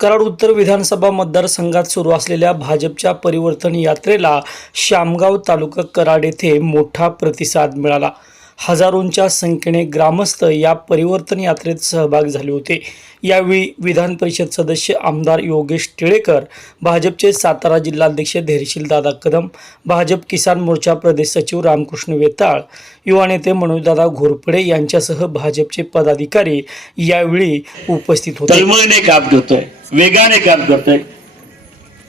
कराड उत्तर विधानसभा मतदारसंघात सुरू असलेल्या भाजपच्या परिवर्तन यात्रेला शामगाव तालुका कराड येथे मोठा प्रतिसाद मिळाला. हजारोंच्या संख्येने ग्रामस्थ या परिवर्तन यात्रेत सहभागी झाले होते. यावेळी विधान परिषद सदस्य आमदार योगेश टिळेकर भाजपचे सातारा जिल्हाध्यक्ष धैर्यशील दादा कदम भाजप किसान मोर्चा प्रदेश सचिव रामकृष्ण वेताळ युवा नेते मनोजदादा घोरपडे यांच्यासह भाजपचे पदाधिकारी यावेळी उपस्थित होते. काम करतोय वेगाने काम करतोय.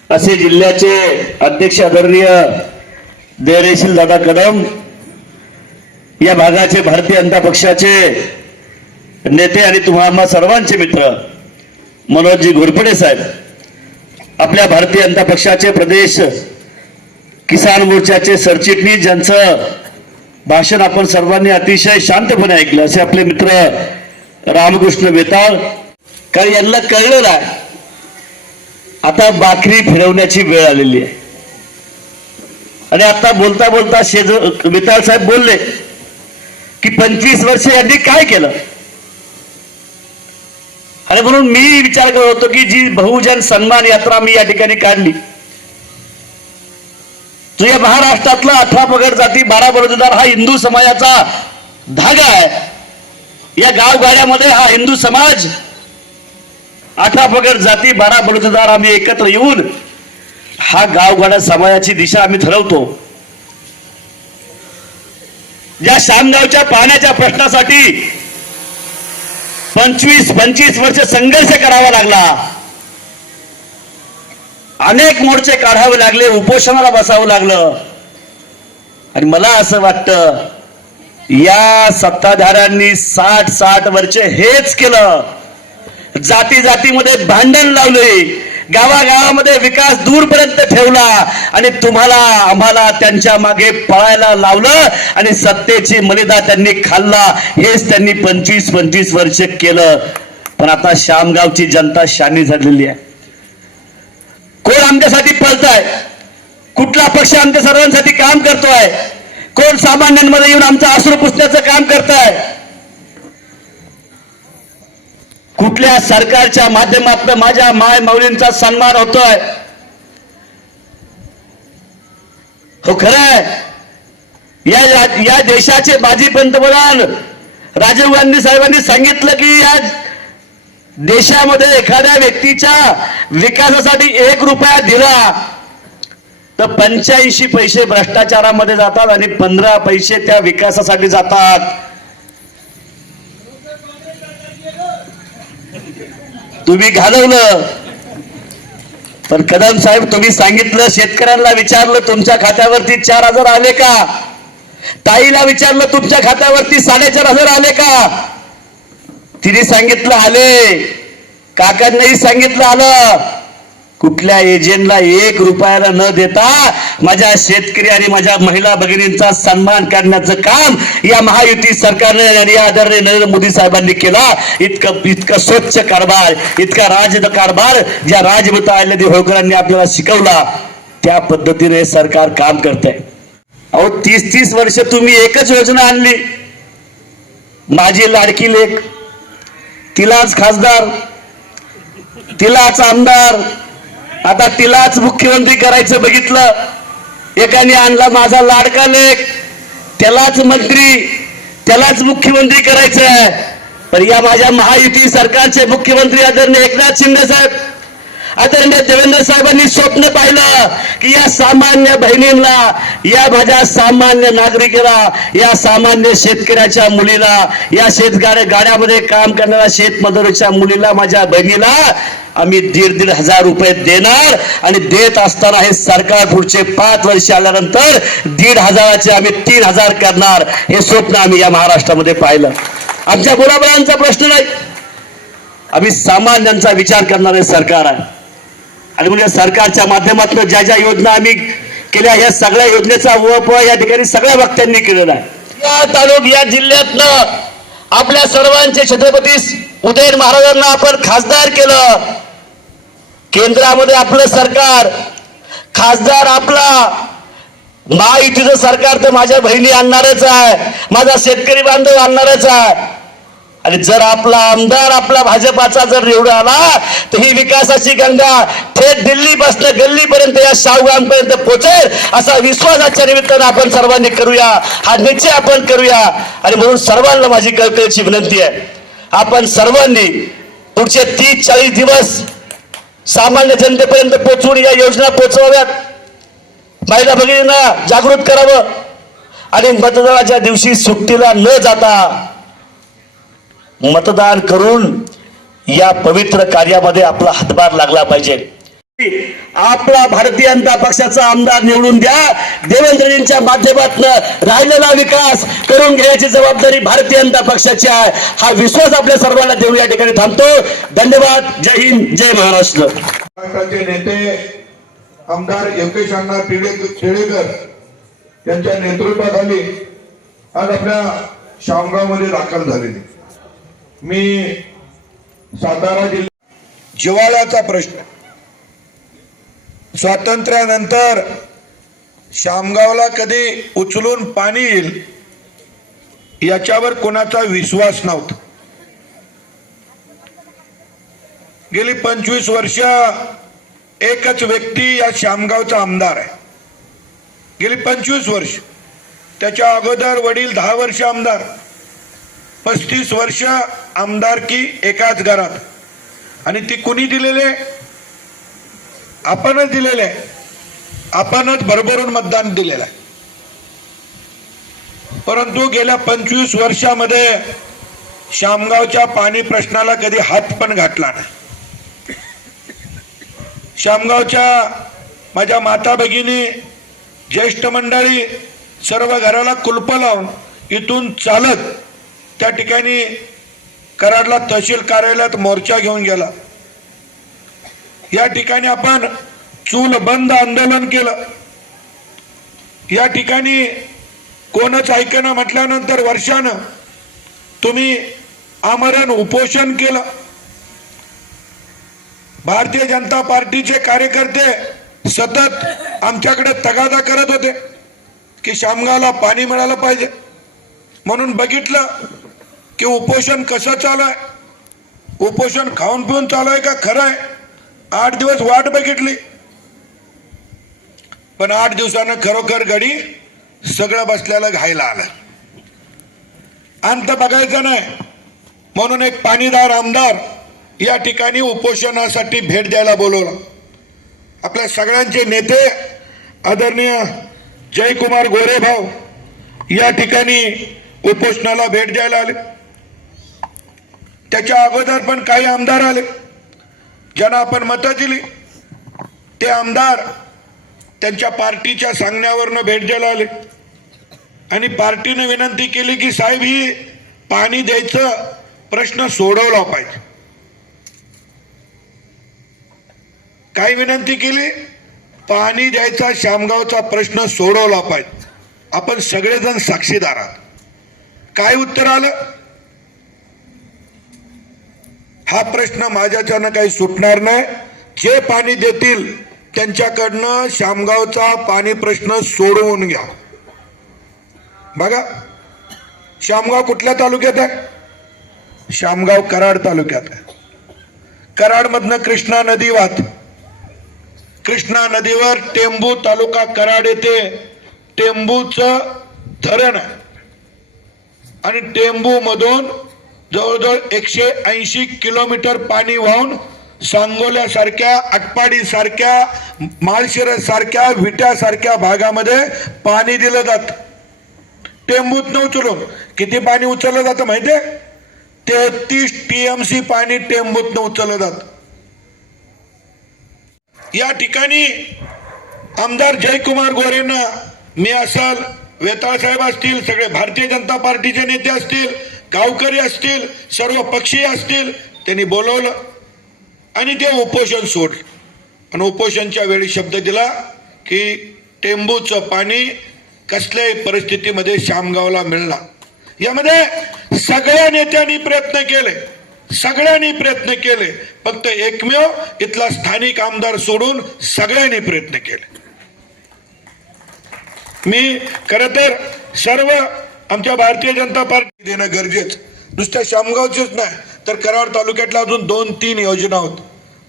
असे जिल्ह्याचे अध्यक्ष आदरणीय धैर्यशील दादा कदम या भागाचे भारतीय जनता पक्षाचे नेते आणि तुम्हा सर्वांचे मित्र मनोजजी घोरपडे साहेब आपल्या भारतीय जनता पक्षाचे प्रदेश किसान मोर्चाचे सरचिटणीस ज्यांचं भाषण आपण सर्वांनी अतिशय शांतपणे ऐकलं असे आपले मित्र रामकृष्ण वेताळ. कारण यांना कळलं ना आता बाकरी फिरवण्याची वेळ आलेली आहे. आणि आता बोलता बोलता शेज वेताळ साहेब बोलले की पंचवीस वर्ष यांनी काय केलं? आणि म्हणून मी विचार करत होतो की जी बहुजन सन्मान यात्रा मी या ठिकाणी काढली. तुझ्या महाराष्ट्रातला अठरा पगड जाती बारा बरोजदार हा हिंदू समाजाचा धागा आहे. या गावगाड्यामध्ये हा हिंदू समाज अठरा पगड जाती बारा बरोजदार आम्ही एकत्र येऊन हा गावगाड्या समाजाची दिशा आम्ही ठरवतो. या शामगावच्या पाण्याच्या प्रश्नासाठी पंचवीस पंचवीस वर्ष संघर्ष करावा लागला. अनेक मोर्चे काढावे लागले उपोषणाला बसावं लागलं. आणि मला असं वाटतं या सत्ताधाऱ्यांनी साठ साठ वर्ष हेच केलं. जाती जातीमध्ये भांडण लावले. गावागावामध्ये विकास दूरपर्यंत ठेवला आणि तुम्हाला आम्हाला त्यांच्या मागे पळायला लावलं आणि सत्तेची मलिदा त्यांनी खाल्ला. हेच त्यांनी पंचवीस पंचवीस वर्ष केलं. पण आता श्यामगावची जनता शानी झालेली आहे. कोण आमच्यासाठी पळताय? कुठला पक्ष आमच्या सर्वांसाठी काम करतोय? कोण सामान्यांमध्ये येऊन आमचं आश्रू पुसण्याचं काम करताय? कुठल्या सरकारच्या माध्यमातून माझ्या माय माऊलींचा सन्मान होतोय? हो खरंय. या या- या देशाचे माजी पंतप्रधान राजीव गांधी साहेबांनी सांगितलं की या देशामध्ये एखाद्या व्यक्तीच्या विकासासाठी एक रुपया दिला तर पंच्याऐंशी पैसे भ्रष्टाचारामध्ये जातात आणि पंधरा पैसे त्या विकासासाठी जातात. तुम्ही घालवलं. पण कदम साहेब तुम्ही सांगितलं शेतकऱ्यांना विचारलं तुमच्या खात्यावरती चार हजार आले का? ताईला विचारलं तुमच्या खात्यावरती साडेचार हजार आले का? तिने सांगितलं आले. काकांनाही सांगितलं आलं. कुठल्या एजंटला एक रुपयाला न देता माझ्या शेतकरी आणि माझ्या महिला भगिनींचा सन्मान करण्याचं काम या महायुती सरकारने आणि या आदरणीय नरेंद्र मोदी साहेबांनी केला. इतकं इतकं स्वच्छ कारभार इतका राज कारभार ज्या राजमाता अहिल्यादेवी होळकरांनी आपल्याला शिकवला त्या पद्धतीने सरकार काम करत आहे अहो तीस तीस वर्ष तुम्ही एकच योजना आणली. माझी लाडकी लेख तिलाच खासदार तिलाच आमदार आता तिलाच मुख्यमंत्री करायचं बघितलं. एकाने आणला माझा लाडका लेख. त्यालाच मंत्री त्यालाच मुख्यमंत्री करायचं आहे पण या माझ्या महायुती सरकारचे मुख्यमंत्री आदरणीय एकनाथ शिंदे साहेब आदरणीय देवेंद्र साहेबांनी स्वप्न पाहिलं की या सामान्य बहिणींना या माझ्या सामान्य नागरिकाला या सामान्य शेतकऱ्याच्या मुलीला या शेतगाड्या गाड्यामध्ये काम करणाऱ्या शेतमजुरीच्या मुलीला माझ्या बहिणीला आम्ही दीड दीड हजार रुपये देणार आणि देत असताना हे सरकार पुढचे पाच वर्ष आल्यानंतर दीड हजाराचे आम्ही तीन हजार करणार हे स्वप्न आम्ही या महाराष्ट्रामध्ये पाहिलं. आमच्या मुलामुलांचा प्रश्न नाही. आम्ही सामान्यांचा विचार करणारे सरकार आहे. आणि म्हणजे सरकारच्या माध्यमातून ज्या ज्या योजना आम्ही केल्या या सगळ्या योजनेचा वप या ठिकाणी सगळ्या वक्त्यांनी केलेला आहे. या तालुक या जिल्ह्यातनं आपल्या सर्वांचे छत्रपती उदयन महाराजांना आपण खासदार केलं. केंद्रामध्ये आपलं सरकार खासदार आपला. महायुतीचं सरकार तर माझ्या बहिणी आणणारच आहे माझा शेतकरी बांधव आणणारच आहे. आणि जर आपला आमदार आपला भाजपाचा जर निवडून आला तर ही विकासाची गंगा थेट दिल्ली पासून गल्लीपर्यंत या शाहूगांपर्यंत पोहोचेल असा विश्वासाच्या निमित्तानं आपण सर्वांनी करूया. हा निश्चय आपण करूया. आणि म्हणून सर्वांना माझी कळकळीची विनंती आहे. आपण सर्वांनी पुढचे तीस चाळीस दिवस सामान्य जनतेपर्यंत पोहोचवून या योजना पोहोचवाव्यात महिला भगिनींना जागृत करावं. आणि मतदानाच्या दिवशी सुट्टीला न जाता मतदान करून या पवित्र कार्यामध्ये आपला हातभार लागला पाहिजे. आपला भारतीय जनता पक्षाचा आमदार निवडून द्या. देवेंद्रजींच्या माध्यमातून राहिलेला विकास करून घेण्याची जबाबदारी भारतीय जनता पक्षाची आहे. हा विश्वास आपल्या सर्वांना देऊन या ठिकाणी थांबतो. धन्यवाद. जय हिंद जय महाराष्ट्र. महाराष्ट्राचे नेते आमदार योगेश अण्णा टिळे- टिळेकर यांच्या नेतृत्वाखाली आज आपल्या शामगावमध्ये दाखल झालेले. मी सातारा जिल्हा जिवाळ्याचा प्रश्न. स्वातंत्र्यानंतर शामगावला कधी उचलून पाणी येईल याच्यावर कोणाचा विश्वास नव्हता. गेली पंचवीस वर्ष एकच व्यक्ती या शामगावचा आमदार आहे. गेली पंचवीस वर्ष. त्याच्या अगोदर वडील दहा वर्ष आमदार. पस्तीस वर्ष आमदारकी एकाच घरात. आणि ती कुणी दिलेले? आपणच दिलेले. आहे. आपणच भरभरून मतदान दिलेलं आहे. परंतु गेल्या पंचवीस वर्षामध्ये शामगावच्या पाणी प्रश्नाला कधी हात पण घातला नाही. शामगावच्या माझ्या माता भगिनी ज्येष्ठ मंडळी सर्व घराला कुलप लावून इथून चालत त्या ठिकाणी कराडला तहसील कार्यालयात मोर्चा घेऊन गेला. या ठिकाणी आपण चूल बंद आंदोलन केलं. या ठिकाणी कोणच ऐकणं म्हटल्यानंतर वर्षानं तुम्ही आमरण उपोषण केलं. भारतीय जनता पार्टीचे कार्यकर्ते सतत आमच्याकडे तगादा करत होते की शामगावला पाणी मिळालं पाहिजे. म्हणून बघितलं की उपोषण कसं चालू आहे उपोषण खाऊन पिऊन चालू आहे का खरं आहे आठ दिवस वाट बघितली. पण आठ दिवसानं खरोखर घडी सगळं बसल्याला घायला आलं. अंत बघायचं नाही. म्हणून एक पाणीदार आमदार या ठिकाणी उपोषणासाठी भेट द्यायला बोलवलं. आपल्या सगळ्यांचे नेते आदरणीय जयकुमार गोरेभाऊ या ठिकाणी उपोषणाला भेट द्यायला आले. त्याच्या अगोदर पण काही आमदार आले. ज्यांना आपण मतं दिली ते आमदार त्यांच्या पार्टीच्या सांगण्यावरनं भेट द्यायला आले. आणि पार्टीने विनंती केली की साहेब ही पाणी द्यायचं प्रश्न सोडवला पाहिजे. काय विनंती केली पाणी द्यायचा शामगावचा प्रश्न सोडवला पाहिजे. आपण सगळेजण साक्षीदार आहात. काय उत्तर आलं? हा प्रश्न माझ्याच्यानं काही सुटणार नाही. जे पाणी देतील त्यांच्याकडनं शामगावचा पाणी प्रश्न सोडवून घ्या. बघा शामगाव कुठल्या तालुक्यात आहे? शामगाव कराड तालुक्यात आहे. कराडमधनं कृष्णा नदी वाहत. कृष्णा नदीवर टेंबू तालुका कराड येथे टेंबूचं धरण आहे. आणि टेंबू मधून जवळजवळ एकशे ऐंशी किलोमीटर पाणी वाहून सांगोल्यासारख्या अटपाडीसारख्या माळशिरसारख्या माळशिरस सारख्या विट्यासारख्या भागामध्ये पाणी दिलं जात. टेंबूत न उचलून किती पाणी उचललं जातं माहितीये तेहतीस टीएमसी पाणी टेंबूत न उचललं जात. या ठिकाणी आमदार जयकुमार गोरेंना मी असाल वेताळ साहेब असतील सगळे भारतीय जनता पार्टीचे नेते असतील गावकरी असतील सर्व पक्षी असतील त्यांनी बोलवलं आणि ते उपोषण सोडलं. आणि उपोषणच्या वेळी शब्द दिला की टेंबूचं पाणी कसल्याही परिस्थितीमध्ये शामगावला मिळणार. यामध्ये सगळ्या नेत्यांनी प्रयत्न केले सगळ्यांनी प्रयत्न केले. फक्त एकमेव इथला स्थानिक आमदार सोडून सगळ्यांनी प्रयत्न केले. मी खर तर सर्व आमच्या भारतीय जनता पार्टी देणं गरजेचं. नुसत्या शामगावचेच नाही तर कराड तालुक्यातल्या अजून दोन तीन योजना होत.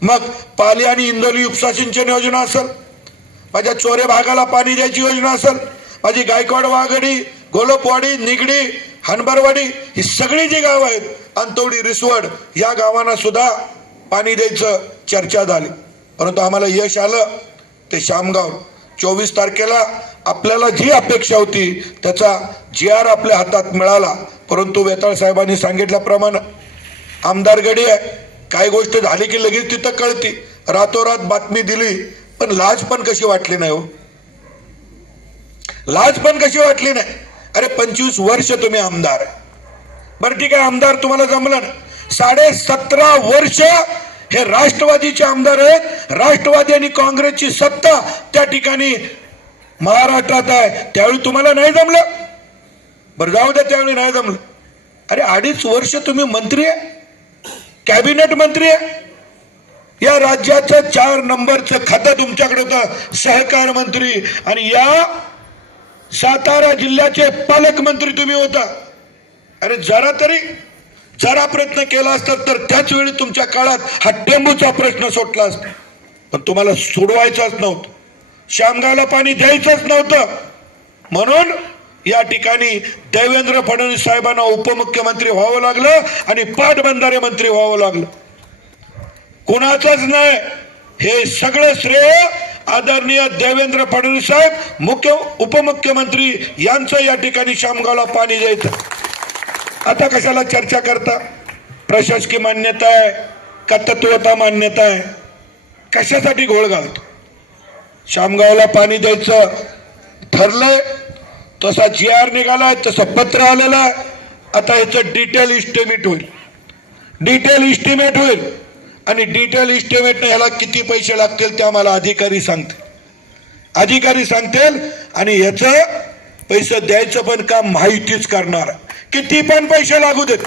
मग पाली आणि इंदोली उपसा सिंचन योजना असेल माझ्या चोरे भागाला पाणी द्यायची योजना असेल माझी गायकवाड वाघडी गोलपवाडी निगडी हनबरवाडी ही सगळी जी गावं आहेत अंतोडी रिसवड या गावांना सुद्धा पाणी द्यायचं चर्चा झाली. परंतु आम्हाला यश आलं ते शामगाव. चोवीस तारखेला आपल्याला जी अपेक्षा होती त्याचा जी आर आपल्या हातात मिळाला. परंतु वेताळ साहेबांनी सांगितल्याप्रमाणे आमदार गडी आहे. काही गोष्ट झाली की लगेच तिथं कळती. रातोरात बातमी दिली. पण लाज पण कशी वाटली नाही हो? लाज पण कशी वाटली नाही? अरे पंचवीस वर्ष तुम्ही आमदार बरं ठीक आहे आमदार तुम्हाला जमलं ना साडे सतरा वर्ष हे राष्ट्रवादीचे आमदार आहेत. राष्ट्रवादी आणि काँग्रेसची सत्ता त्या ठिकाणी महाराष्ट्रात आहे. त्यावेळी तुम्हाला नाही जमलं? बरं जाऊ द्या त्यावेळी नाही जमलं. अरे अडीच वर्ष तुम्ही मंत्री आहे? कॅबिनेट मंत्री आहे? या राज्याचं चार नंबरचं खातं तुमच्याकडे होतं सहकार मंत्री. आणि या सातारा जिल्ह्याचे पालकमंत्री तुम्ही होता. अरे जरा तरी जरा प्रयत्न केला असता तर त्याच वेळी तुमच्या काळात हा टेंबूचा प्रश्न सुटला असता. पण तुम्हाला सोडवायचाच नव्हतं. श्यामगावला पाणी द्यायचंच नव्हतं. म्हणून या ठिकाणी देवेंद्र फडणवीस साहेबांना उपमुख्यमंत्री व्हावं लागलं आणि पाटबंधारे मंत्री व्हावं लागलं. कुणाचंच नाही. हे सगळं श्रेय आदरणीय देवेंद्र फडणवीस साहेब मुख्य उपमुख्यमंत्री यांचं या ठिकाणी शामगावला पाणी द्यायचं. आता कशाला चर्चा करता? प्रशासकीय मान्यता आहे का तत्वता मान्यता आहे? कशासाठी घोळ घालतो? शामगावला पाणी द्यायचं ठरलंय. तसा जी आर निघालाय तसं पत्र आलेलं आहे. आता याचं डिटेल इस्टिमेट होईल. डिटेल इस्टिमेट होईल. आणि डिटेल इस्टिमेटने ह्याला किती पैसे लागतील ते आम्हाला अधिकारी सांगतील. अधिकारी सांगतील आणि याचं पैसे द्यायचं पण काम माहितीच करणार. किती पण पैसे लागू देत.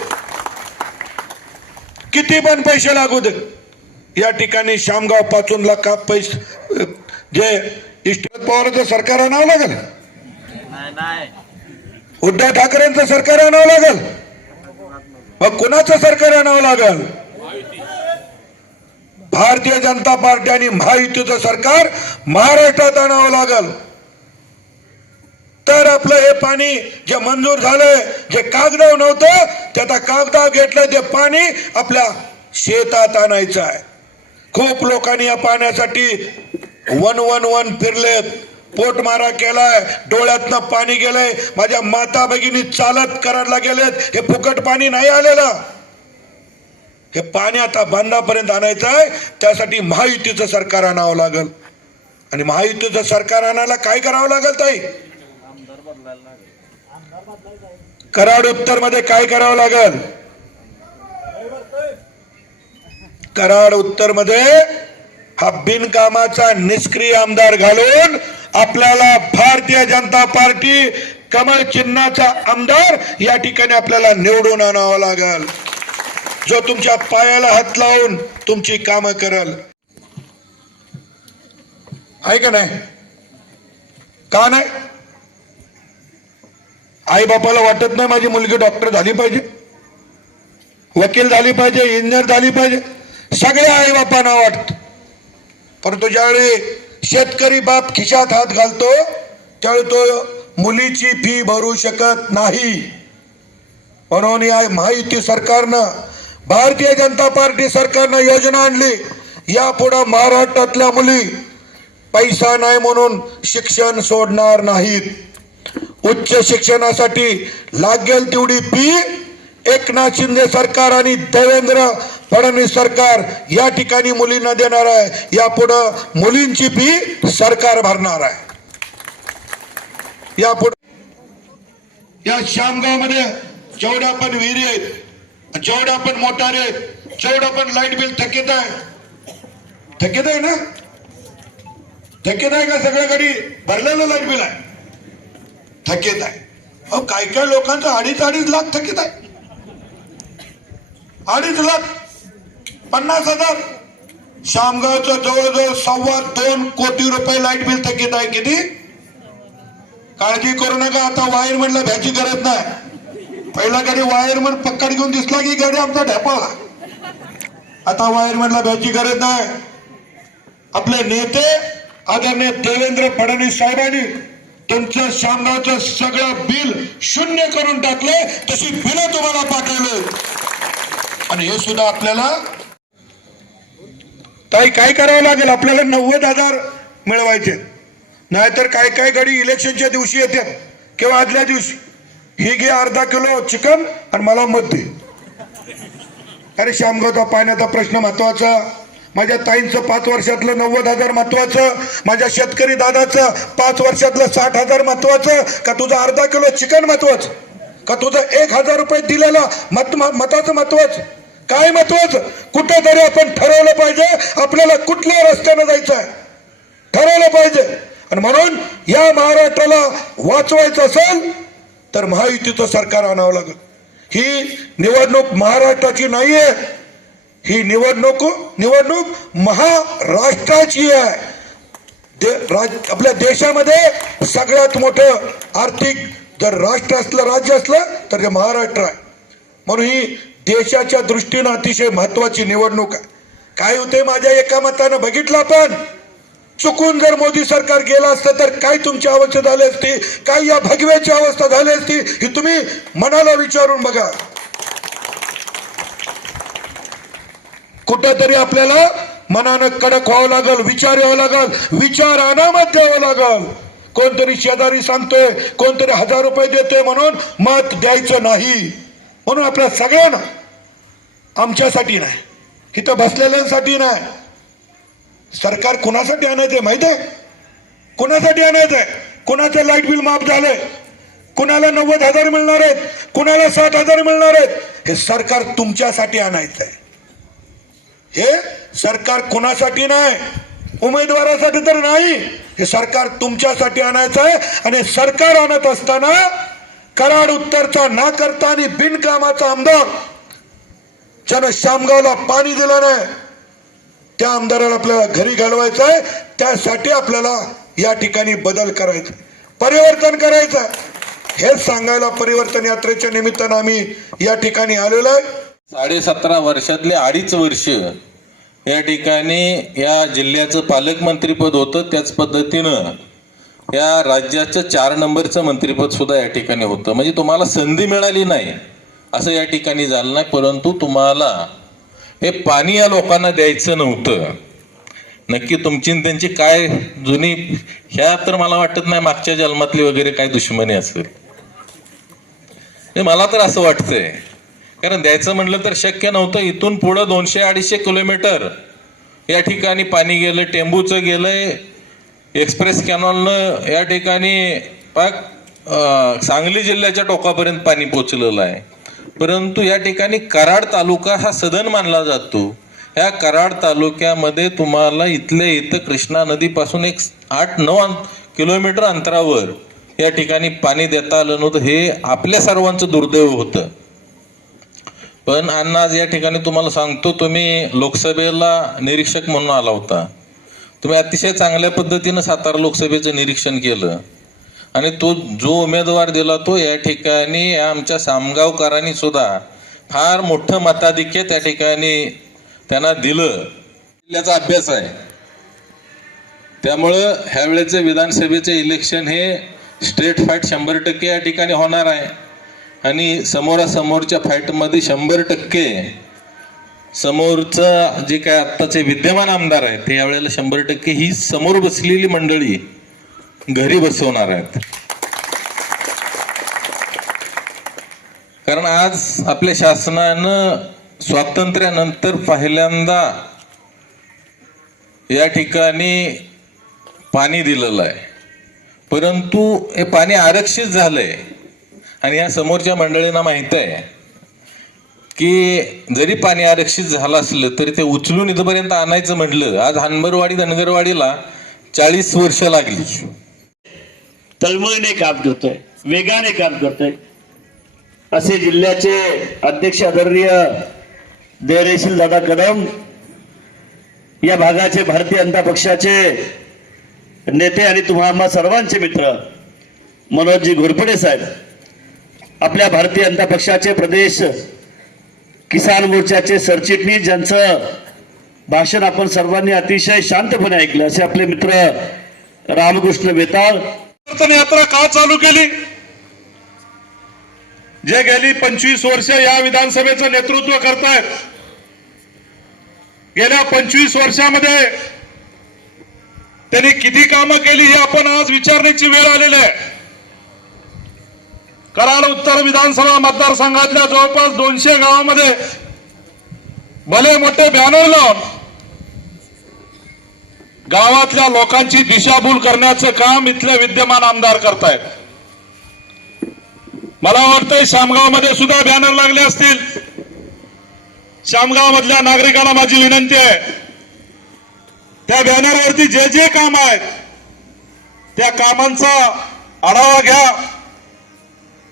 किती पण पैसे लागू देत. या ठिकाणी शामगाव पाचून लाख पैसे जे इष्ट पवारांचं सरकार आणावं लागेल. नाही नाही. उद्धव ठाकरेंचं सरकार आणावं लागेल. मग कुणाचं सरकार आणावं लागेल? भारतीय जनता पार्टी आणि महायुतीचं सरकार महाराष्ट्रात आणावं लागेल. तर आपलं हे पाणी जे मंजूर झालंय जे कागदाव नव्हतं ते आता कागदाव घेतलं ते पाणी आपल्या शेतात आणायचं आहे. खूप लोकांनी या पाण्यासाठी वन वन वन फिरलेत. पोट मारा केलाय डोळ्यातनं पाणी गेलंय. माझ्या माता भगिनी चालत कराडला गेलेत. हे फुकट पाणी नाही आलेलं. हे पाणी आता बांधापर्यंत आणायचं आहे त्यासाठी महायुतीचं सरकार आणावं लागल. आणि महायुतीचं सरकार आणायला काय करावं लागेल ताई? कराड उत्तरमध्ये काय करावं लागेल? कराड उत्तरमध्ये हा बिनकामाचा निष्क्रिय आमदार घालून आपल्याला भारतीय जनता पार्टी कमळ चिन्हाचा आमदार या ठिकाणी आपल्याला निवडून आणावा लागेल. जो तुमच्या पायाला हात लावून तुमची कामं करल. आहे का नाही? का नाही? आई बापाला वाटत नाही माझी मुलगी डॉक्टर झाली पाहिजे. वकील झाली पाहिजे इंजिनियर झाली पाहिजे. सगळ्या आई बापांना वाटत. परंतु ज्यावेळी शेतकरी बाप खिशात हात घालतो त्यावेळी तो मुलीची फी भरू शकत नाही. म्हणून या महायुती सरकारनं भारतीय जनता पार्टी सरकारनं योजना आणली. यापुढं महाराष्ट्रातल्या मुली पैसा नाही म्हणून शिक्षण सोडणार नाहीत. उच्च शिक्षणासाठी लागेल तेवढी फी एकनाथ शिंदे सरकार आणि देवेंद्र फडणवीस सरकार या ठिकाणी मुलींना देणार आहे. यापुढं मुलींची फी सरकार भरणार आहे. यापुढे या श्यामगावमध्ये जेवढ्या पण विहिरी आहेत जेवढ्या पण मोटार आहेत जेवढं पण लाइट बिल थकीत आहे. थकीत आहे ना? थकीत आहे का सगळ्याकडे भरलेलं लाइट बिल आहे. थकीत आहे. अहो काय काय लोकांचं अडीच अडीच लाख थकीत आहे. अडीच लाख पन्नास हजार. शामगावचं जवळजवळ सव्वा दोन कोटी रुपये लाइट बिल थकीत आहे किती काळजी करू नका आता वायर म्हणलं भ्याची गरज नाही. पहिला गाडी वायरमन पक्कड घेऊन दिसला की गाडी आमचा ढेपाळा आता वायरमनला भ्याची गरज नाही. आपले नेते आदरणीय देवेंद्र फडणवीस साहेबांनी तुमचं शामगावचं सगळं बिल शून्य करून टाकले तशी बिलं तुम्हाला पाठवले. आणि हे सुद्धा आपल्याला ताई काय करावं लागेल? आपल्याला नव्वद हजार मिळवायचे. नाहीतर काय काय गाडी इलेक्शनच्या दिवशी येतात. किंवा आदल्या दिवशी. ही घे अर्धा किलो चिकन आणि मला मत दे. अरे श्यामगावचा पाण्याचा प्रश्न महत्त्वाचा. माझ्या ताईंचं पाच वर्षातलं नव्वद हजार महत्वाचं. माझ्या शेतकरी दादाचं पाच वर्षातलं साठ हजार महत्वाचं. का तुझं अर्धा किलो चिकन महत्वाचं? का तुझं एक हजार रुपये दिलेलं मत मताचं महत्वाचं? काय महत्वाचं कुठेतरी आपण ठरवलं पाहिजे आपल्याला कुठल्या रस्त्यानं जायचं आहे ठरवलं पाहिजे. आणि म्हणून या महाराष्ट्राला वाचवायचं असेल तर महायुतीचं सरकार आणावं लागेल. ही निवडणूक महाराष्ट्राची नाही आहे ही निवडणूक निवडणूक महाराष्ट्राची आहे. दे राज आपल्या देशामध्ये सगळ्यात मोठं आर्थिक जर राष्ट्र असलं राज्य असलं तर ते महाराष्ट्र आहे. म्हणून ही देशाच्या दृष्टीनं अतिशय महत्वाची निवडणूक आहे. काय होते? माझ्या एका मतानं बघितलं आपण. चुकून जर मोदी सरकार गेलं असतं तर काय तुमची अवस्था झाली असती? काय या भगव्याची अवस्था झाली असती? ही तुम्ही मनाला विचारून बघा. कुठेतरी आपल्याला मनानं कडक व्हावं लागल विचार यावं लागल विचार अनामत द्यावं लागल. कोणतरी शेजारी सांगतोय कोणतरी हजार रुपये देतोय म्हणून मत द्यायचं नाही. म्हणून आपल्या सगळ्यांना आमच्यासाठी नाही. इथं बसलेल्यांसाठी नाही. सरकार कुणासाठी आणायचंय माहिती आहे कुणासाठी आणायचंय? कुणाचं लाइट बिल माफ झालंय? कुणाला नव्वद हजार मिळणार आहेत? कुणाला साठ हजार मिळणार आहेत? हे सरकार तुमच्यासाठी आणायचंय. हे सरकार कुणासाठी नाही? उमेदवारासाठी तर नाही. हे सरकार तुमच्यासाठी आणायचं आहे आणि सरकार आणत असताना कराड उत्तरचा ना करता आणि बिनकामाचा आमदार ज्यानं शामगावला पाणी दिलं नाही त्या आमदाराला आपल्याला घरी घालवायचं आहे. त्यासाठी आपल्याला या ठिकाणी बदल करायचा परिवर्तन करायचं हेच सांगायला परिवर्तन यात्रेच्या निमित्तानं आम्ही या ठिकाणी आलेलो आहे. साडेसतरा वर्षातले अडीच वर्ष या ठिकाणी या जिल्ह्याचं पालकमंत्रीपद होतं. त्याच पद्धतीनं या राज्याचं चार नंबरचं मंत्रीपद सुद्धा या ठिकाणी होतं. म्हणजे तुम्हाला संधी मिळाली नाही. असं या ठिकाणी झालं नाही परंतु तुम्हाला हे पाणी या लोकांना द्यायचं नव्हतं. नक्की तुमची त्यांची काय जुनी ह्या तर मला वाटत नाही मागच्या जन्मातली वगैरे काय दुश्मनी असेल. हे मला तर असं वाटतंय. कारण द्यायचं म्हटलं तर शक्य नव्हतं. इथून पुढं दोनशे अडीचशे किलोमीटर या ठिकाणी पाणी गेलं टेंबूचं गेलंय. एक्सप्रेस कॅनॉलनं या ठिकाणी पाक सांगली जिल्ह्याच्या टोकापर्यंत पाणी पोचलेलं आहे. परंतु या ठिकाणी कराड तालुका हा सदन मानला जातो. ह्या कराड तालुक्यामध्ये तुम्हाला इथल्या इथं कृष्णा नदीपासून एक आठ नऊ किलोमीटर अंतरावर या ठिकाणी पाणी देता आलं नव्हतं. हे आपल्या सर्वांचं दुर्दैव होतं. पण अण्णा आज या ठिकाणी तुम्हाला सांगतो तुम्ही लोकसभेला निरीक्षक म्हणून आला होता. तुम्ही अतिशय चांगल्या पद्धतीनं सातारा लोकसभेचं निरीक्षण केलं. आणि तो जो उमेदवार दिला तो या ठिकाणी आमच्या सामगावकरांनी सुद्धा फार मोठं मताधिक्य त्या ठिकाणी त्यांना दिलं. जिल्ह्याचा अभ्यास आहे. त्यामुळं ह्यावेळेचे विधानसभेचे इलेक्शन हे स्ट्रेट फाईट शंभर टक्के या ठिकाणी होणार आहे. आणि समोरासमोरच्या फाईटमध्ये शंभर टक्के समोरचं जे काय आत्ताचे विद्यमान आमदार आहेत ते यावेळेला शंभर टक्के ही समोर बसलेली मंडळी घरी बसवणार आहेत. कारण आज आपल्या शासनानं स्वातंत्र्यानंतर पहिल्यांदा या ठिकाणी पाणी दिलेलं आहे. परंतु हे पाणी आरक्षित झालंय. आणि या समोरच्या मंडळींना माहीत आहे की जरी पाणी आरक्षित झालं असलं तरी ते उचलून इथपर्यंत आणायचं म्हटलं. आज हनबरवाडी धनगरवाडीला चाळीस वर्ष लागली. तळमळीने काम करतोय वेगाने काम करतोय. असे जिल्ह्याचे अध्यक्ष आदरणीय देवरेशील दादा कदम या भागाचे भारतीय जनता पक्षाचे नेते आणि तुम्हा सर्वांचे मित्र मनोजजी घोरपडे साहेब आपल्या भारतीय जनता पक्षाचे प्रदेश किसान मोर्चाचे सरचिटणीस ज्यांचं भाषण आपण सर्वांनी अतिशय शांतपणे ऐकलं असे आपले मित्र रामकृष्ण बेताळ यात्रा का चालू केली? जे गेली पंचवीस वर्ष या विधानसभेचं नेतृत्व करतायत. गेल्या पंचवीस वर्षामध्ये त्यांनी किती कामं केली हे आपण आज विचारण्याची वेळ आलेली आहे. कराड उत्तर विधानसभा मतदारसंघातल्या जवळपास दोनशे गावामध्ये भले मोठे बॅनर लावून गावातल्या लोकांची दिशाभूल करण्याचं काम इथले विद्यमान आमदार करतायत. मला वाटतंय शामगावमध्ये सुद्धा बॅनर लागले असतील. शामगाव मधल्या नागरिकांना माझी विनंती आहे. त्या बॅनरवरती जे जे काम आहेत त्या कामांचा आढावा घ्या.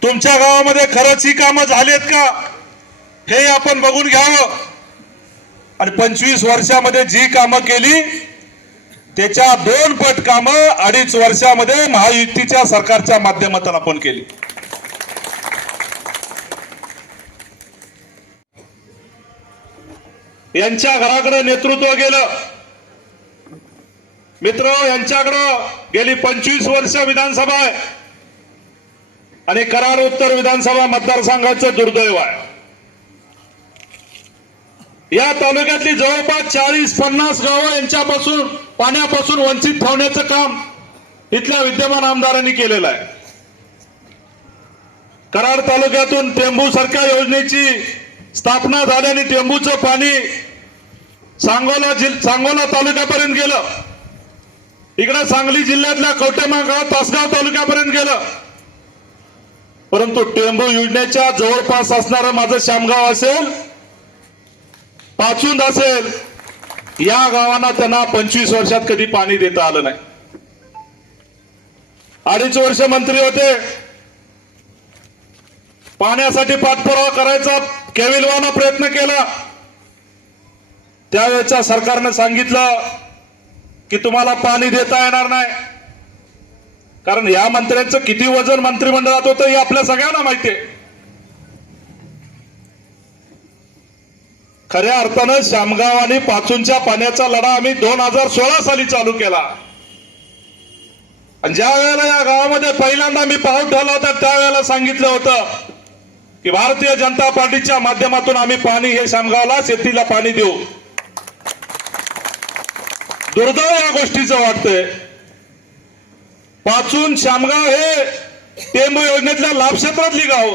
तुमच्या गावामध्ये खरंच ही कामं झालीत का? हे आपण बघून घ्यावं. आणि पंचवीस वर्षामध्ये जी कामं केली त्याच्या दोन पट कामं अडीच वर्षामध्ये महायुतीच्या सरकारच्या माध्यमातून आपण केली. यांच्या घराकडे नेतृत्व गेलं. मित्र यांच्याकडं गेली पंचवीस वर्ष विधानसभा आहे. आणि करार उत्तर विधानसभा मतदारसंघाचं दुर्दैव आहे. या तालुक्यातली जवळपास चाळीस पन्नास गावं यांच्यापासून पाण्यापासून वंचित ठेवण्याचं काम इथल्या विद्यमान आमदारांनी केलेलं आहे. कराड तालुक्यातून टेंबू सरकार योजनेची स्थापना झाल्याने टेंबूचं पाणी सांगोला जिल सांगोला तालुक्यापर्यंत गेलं. इकडे सांगली जिल्ह्यातल्या कवटेमागाव तासगाव तालुक्यापर्यंत गेलं. परंतु टेंबू योजनेच्या जवळपास असणारं माझं श्यामगाव असेल पाचूंद असेल या गावांना त्यांना पंचवीस वर्षात कधी पाणी देता आलं नाही. अडीच वर्ष मंत्री होते. पाण्यासाठी पाठपुरावा करायचा केविलवाना प्रयत्न केला. त्यावेळेच्या सरकारनं सांगितलं की तुम्हाला पाणी देता येणार नाही. कारण या मंत्र्यांचं किती वजन मंत्रिमंडळात होतं हे आपल्या सगळ्यांना माहिती आहे. खऱ्या अर्थानं श्यामगाव आणि पाचूंच्या पाण्याचा लढा आम्ही दोन हजार सोळा साली चालू केला. आणि ज्या वेळेला या गावामध्ये पहिल्यांदा मी पाऊल ठेवला होता त्यावेळेला सांगितलं होतं की भारतीय जनता पार्टीच्या माध्यमातून आम्ही पाणी हे श्यामगावला शेतीला पाणी देऊ. दुर्दैव या गोष्टीचं वाटतंय. पाचून श्यामगाव हे टेंबू योजनेतल्या लाभक्षेत्रातली गाव.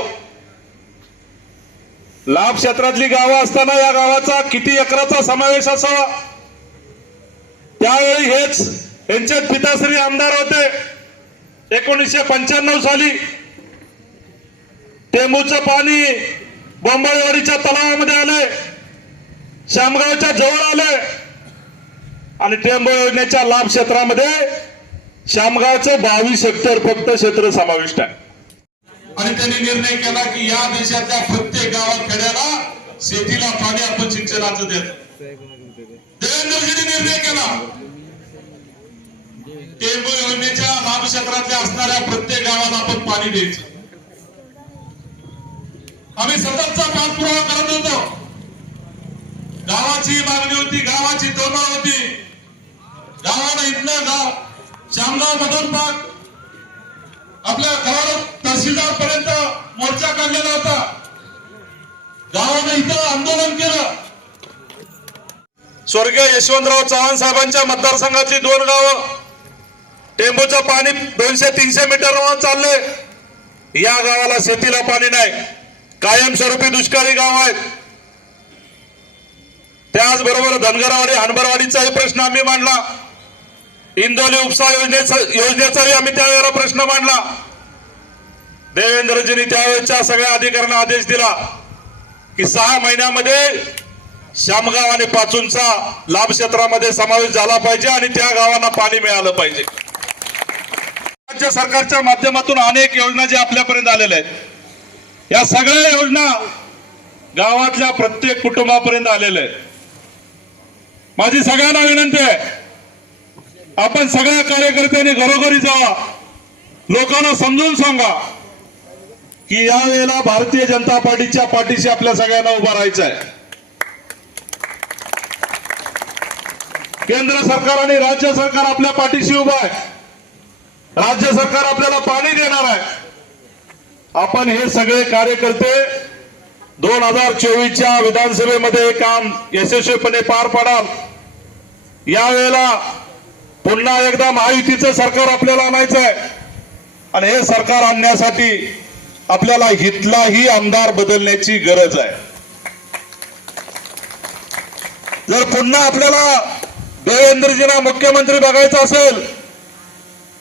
लाभ क्षेत्रातली गावं असताना या गावाचा किती एकराचा समावेश असावा? त्यावेळी हेच यांचे पिताश्री आमदार होते. एकोणीसशे पंच्याण्णव साली टेंबूचं पाणी बोंबाळवाडीच्या तलावामध्ये आले श्यामगावच्या जवळ आले आणि टेंबू योजनेच्या लाभ क्षेत्रामध्ये श्यामगावचं बावीस हेक्टर फक्त क्षेत्र समाविष्ट आहे. आणि त्यांनी निर्णय केला की या देशातल्या प्रत्येक गावात खेड्याला शेतीला पाणी आपण सिंचनाचं देत. देवेंद्रजीने निर्णय केला. टेंबू योजनेच्या लाभ क्षेत्रातल्या असणाऱ्या प्रत्येक गावाला आपण पाणी द्यायचं. आम्ही सततचा पाठपुरावा करत होतो. गावाची मागणी होती गावाची तोमा होती. गावाला इथनं गाव श्यामगाव मधून पाक. आपल्या गावाला तहसीलदार पर्यंत मोर्चा काढलेला होता. गावाने इथं आंदोलन केलं. स्वर्गीय यशवंतराव चव्हाण साहेबांच्या मतदारसंघातली दोन गावं टेंबूचं पाणी दोनशे तीनशे मीटरवर चाललंय या गावाला शेतीला पाणी नाही. कायमस्वरूपी दुष्काळी गाव आहेत. त्याचबरोबर धनगरवाडी हनबरवाडीचाही प्रश्न आम्ही मांडला. इंदोली उपसा योजनेचा योजनेचाही आम्ही त्यावेळेला प्रश्न मांडला. देवेंद्रजींनी त्यावेळेच्या सगळ्या अधिकाऱ्यांना आदेश दिला की सहा महिन्यामध्ये श्यामगाव आणि पाचूंचा लाभ क्षेत्रामध्ये समावेश झाला पाहिजे आणि त्या गावांना पाणी मिळालं पाहिजे. राज्य सरकारच्या माध्यमातून अनेक योजना ज्या आपल्यापर्यंत आलेल्या आहेत या सगळ्या योजना गावातल्या प्रत्येक कुटुंबापर्यंत आलेल्या आहेत. माझी सगळ्यांना विनंती आहे आपण सगळ्या कार्यकर्त्यांनी घरोघरी जावा लोकांना समजून सांगा की यावेळेला भारतीय जनता पार्टीच्या पाठीशी आपल्या सगळ्यांना उभा राहायचं आहे केंद्र सरकार आणि राज्य सरकार आपल्या पाठीशी उभं आहे. राज्य सरकार आपल्याला पाणी देणार आहे. आपण हे सगळे कार्यकर्ते दोन हजार चोवीसच्या विधानसभेमध्ये काम यशस्वीपणे पार पाडाल. यावेळेला पुन्हा एकदा महायुतीचं सरकार आपल्याला आणायचं आहे. आणि हे सरकार आणण्यासाठी आपल्याला हितलाही आमदार बदलण्याची गरज आहे. जर पुन्हा आपल्याला देवेंद्रजींना मुख्यमंत्री बघायचं असेल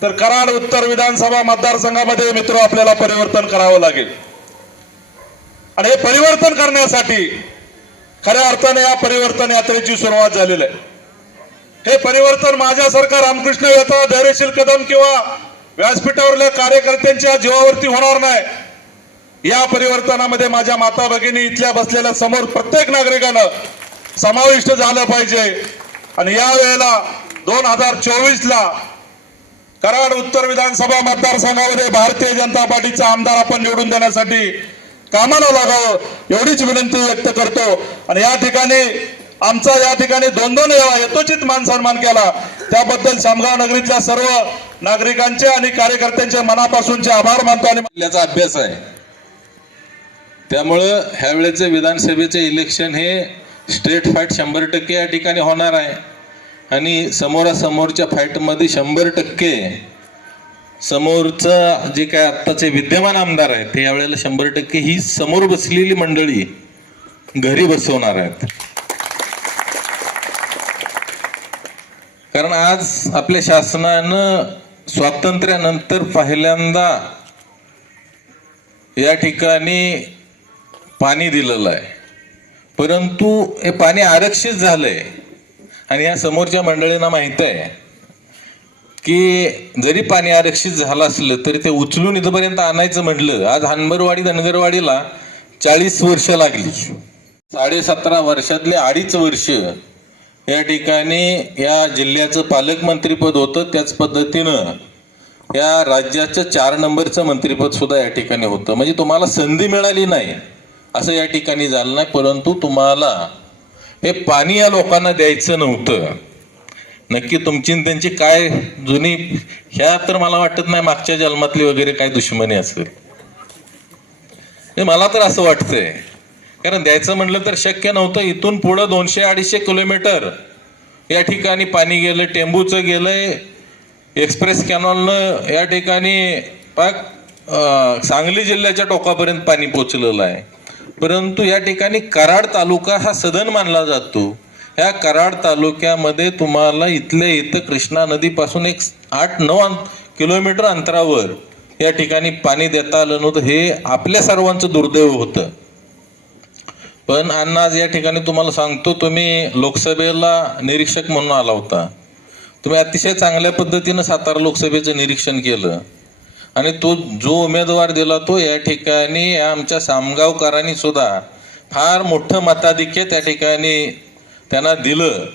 तर कराड उत्तर विधानसभा मतदारसंघामध्ये मित्र आपल्याला परिवर्तन करावं लागेल. आणि हे परिवर्तन करण्यासाठी खऱ्या अर्थाने या परिवर्तन यात्रेची सुरुवात झालेली आहे. हे परिवर्तन माझ्यासारखा रामकृष्ण याचा धैर्यशील कदम किंवा व्यासपीठावरल्या कार्यकर्त्यांच्या जीवावरती होणार नाही. या परिवर्तनामध्ये माझ्या माता भगिनी इथल्या बसलेल्या समोर प्रत्येक नागरिकानं समाविष्ट झालं पाहिजे. आणि या वेळेला दोन हजार चोवीस ला कराड उत्तर विधानसभा मतदारसंघामध्ये भारतीय जनता पार्टीचा आमदार आपण निवडून देण्यासाठी कामाला लागावं एवढीच विनंती व्यक्त करतो. आणि या ठिकाणी आमचा या ठिकाणी दोन दोन वेळा यथोचित मान सन्मान केला. त्याबद्दल शामगाव नगरीतल्या सर्व नागरिकांचे आणि कार्यकर्त्यांचे मनापासूनचे आभार मानतो आणि जिल्ह्याचा अभ्यास आहे. त्यामुळं ह्यावेळेचे विधानसभेचे इलेक्शन हे स्ट्रेट फाईट शंभर टक्के या ठिकाणी होणार आहे. आणि समोरासमोरच्या फाईटमध्ये शंभर टक्के समोरचं जे काय आत्ताचे विद्यमान आमदार आहेत ते यावेळेला शंभर टक्के ही समोर बसलेली मंडळी घरी बसवणार आहेत. कारण आज आपल्या शासनानं स्वातंत्र्यानंतर पहिल्यांदा या ठिकाणी पाणी दिलेलं आहे. परंतु हे पाणी आरक्षित झालंय. आणि या समोरच्या मंडळींना माहीत आहे की जरी पाणी आरक्षित झालं असलं तरी ते उचलून इथपर्यंत आणायचं म्हटलं आज हनबरवाडी धनगरवाडीला चाळीस वर्ष लागली. साडेसतरा वर्षातले अडीच वर्ष या ठिकाणी या जिल्ह्याचं पालकमंत्रीपद होतं त्याच पद्धतीनं या राज्याचं चार नंबरचं मंत्रीपद सुद्धा या ठिकाणी होतं. म्हणजे तुम्हाला संधी मिळाली नाही असं या ठिकाणी झालं नाही परंतु तुम्हाला हे पाणी या लोकांना द्यायचं नव्हतं. नक्की तुमची त्यांची काय जुनी ह्या तर मला वाटत नाही मागच्या जन्मातली वगैरे काय दुश्मनी असेल. हे मला तर असं वाटतंय. कारण द्यायचं म्हटलं तर शक्य नव्हतं. इथून पुढं दोनशे अडीचशे किलोमीटर या ठिकाणी पाणी गेलं टेंबूचं गेलंय. एक्सप्रेस कॅनॉलनं या ठिकाणी पाक सांगली जिल्ह्याच्या टोकापर्यंत पाणी पोचलेलं आहे. परंतु या ठिकाणी कराड तालुका हा सदन मानला जातो. ह्या कराड तालुक्यामध्ये तुम्हाला इथल्या इथं कृष्णा नदीपासून एक आठ नऊ किलोमीटर अंतरावर या ठिकाणी पाणी देता आलं नव्हतं. हे आपल्या सर्वांचं दुर्दैव होतं. पण अण्णा आज या ठिकाणी तुम्हाला सांगतो तुम्ही लोकसभेला निरीक्षक म्हणून आला होता. तुम्ही अतिशय चांगल्या पद्धतीनं सातारा लोकसभेचं निरीक्षण केलं. आणि तो जो उमेदवार दिला तो या ठिकाणी आमच्या सामगावकरांनी सुद्धा फार मोठं मताधिक्य त्या ठिकाणी त्यांना दिलं.